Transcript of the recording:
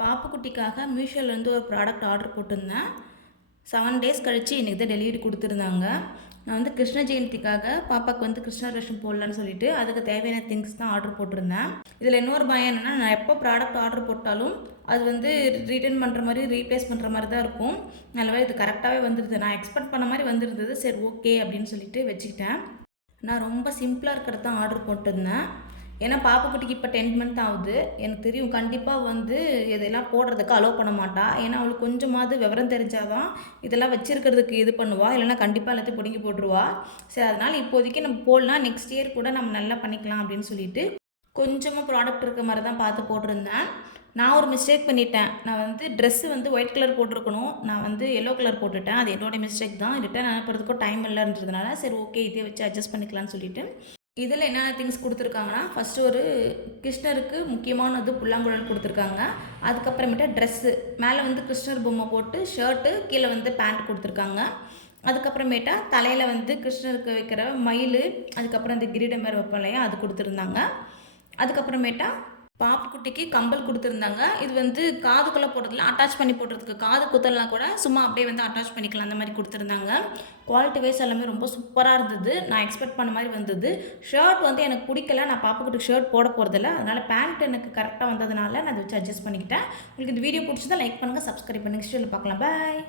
பாப்புக்குட்டிக்காக மீஷோலேருந்து ஒரு product order போட்டிருந்தேன். 7 days கழித்து இன்றைக்கி தான் டெலிவரி கொடுத்துருந்தாங்க. நான் வந்து கிருஷ்ண ஜெயந்திக்காக பாப்பாவுக்கு வந்து கிருஷ்ண வேஷம் போடலான்னு சொல்லிட்டு அதுக்கு தேவையான திங்ஸ் தான் ஆர்டர் போட்டிருந்தேன். இதில் இன்னொரு பயம் என்னென்னா, நான் எப்போ ப்ராடக்ட் ஆர்டர் போட்டாலும் அது வந்து ரிட்டர்ன் பண்ணுற மாதிரி ரீப்ளேஸ் பண்ணுற மாதிரி தான் இருக்கும். நல்லவே இது கரெக்டாகவே வந்துடுது. நான் எக்ஸ்பெக்ட் பண்ண மாதிரி வந்துருந்தது. சரி ஓகே அப்படின்னு சொல்லிட்டு வச்சுக்கிட்டேன். நான் ரொம்ப சிம்பிளாக இருக்கிறது தான் ஆர்டர் போட்டிருந்தேன். ஏன்னா பாப்புக்குட்டிக்கு இப்போ 10 மந்த் ஆகுது. எனக்கு தெரியும் கண்டிப்பாக வந்து இதெல்லாம் போடுறதுக்கு அலோவ் பண்ண மாட்டா. ஏன்னா அவளுக்கு கொஞ்சமாவது விவரம் தெரிஞ்சாதான் இதெல்லாம் வச்சிருக்கிறதுக்கு இது பண்ணுவா. இல்லைன்னா கண்டிப்பாக எல்லாத்தையும் பிடுங்கி போட்டுருவா. சரி, அதனால் இப்போதைக்கு நம்ம போடலாம், நெக்ஸ்ட் இயர் கூட நம்ம நல்லா பண்ணிக்கலாம் அப்படின்னு சொல்லிட்டு கொஞ்சமாக ப்ராடக்ட் இருக்க மாதிரி தான் பார்த்து போட்டிருந்தேன். நான் ஒரு மிஸ்டேக் பண்ணிட்டேன். நான் வந்து ட்ரெஸ்ஸு வந்து ஒயிட் கலர் போட்டிருக்கணும். நான் வந்து எல்லோ கலர் போட்டுட்டேன். அது என்னோடய மிஸ்டேக் தான். ரிட்டர்ன் அனுப்புறதுக்கும் டைம் இல்லைன்றதுனால சரி ஓகே இதே வச்சு அட்ஜஸ்ட் பண்ணிக்கலாம்னு சொல்லிட்டு இதில் என்னென்ன திங்ஸ் கொடுத்துருக்காங்கன்னா, ஃபஸ்ட்டு ஒரு கிருஷ்ணருக்கு முக்கியமானது புல்லாங்குழல் கொடுத்துருக்காங்க. அதுக்கப்புறமேட்டு ட்ரெஸ்ஸு மேலே வந்து கிருஷ்ணர் பொம்மை போட்டு ஷர்ட்டு, கீழே வந்து பேண்ட் கொடுத்துருக்காங்க. அதுக்கப்புறமேட்டா தலையில் வந்து கிருஷ்ணருக்கு வைக்கிற மயில், அதுக்கப்புறம் இந்த கிரீடம் மாதிரி வைப்போம் இல்லையா, அது கொடுத்துருந்தாங்க. அதுக்கப்புறமேட்டா பாப்புக்குட்டிக்கு கம்பல் கொடுத்துருந்தாங்க. இது வந்து காதுக்குள்ளே போடுறதுல அட்டாச் பண்ணி போடுறதுக்கு, காது குத்தலாம் கூட சும்மா அப்படியே வந்து அட்டாச் பண்ணிக்கலாம், அந்த மாதிரி கொடுத்துருந்தாங்க. குவாலிட்டி வைஸ் எல்லாமே ரொம்ப சூப்பராக இருந்தது. நான் எக்ஸ்பெக்ட் பண்ண மாதிரி வந்தது. ஷர்ட் வந்து எனக்கு பிடிக்கல. நான் பாப்புக்குட்டிக்கு ஷர்ட் போட போகிறதில்ல. அதனால் பேண்ட் எனக்கு கரெக்டாக வந்ததுனால நான் அதை வச்சு அட்ஜஸ்ட் பண்ணிக்கிட்டேன். உங்களுக்கு இந்த வீடியோ பிடிச்சதா லைக் பண்ணுங்கள், சப்ஸ்கிரைப் பண்ணுங்கள். நெக்ஸ்ட் வீடியோவில் பார்க்கலாம். பாய்.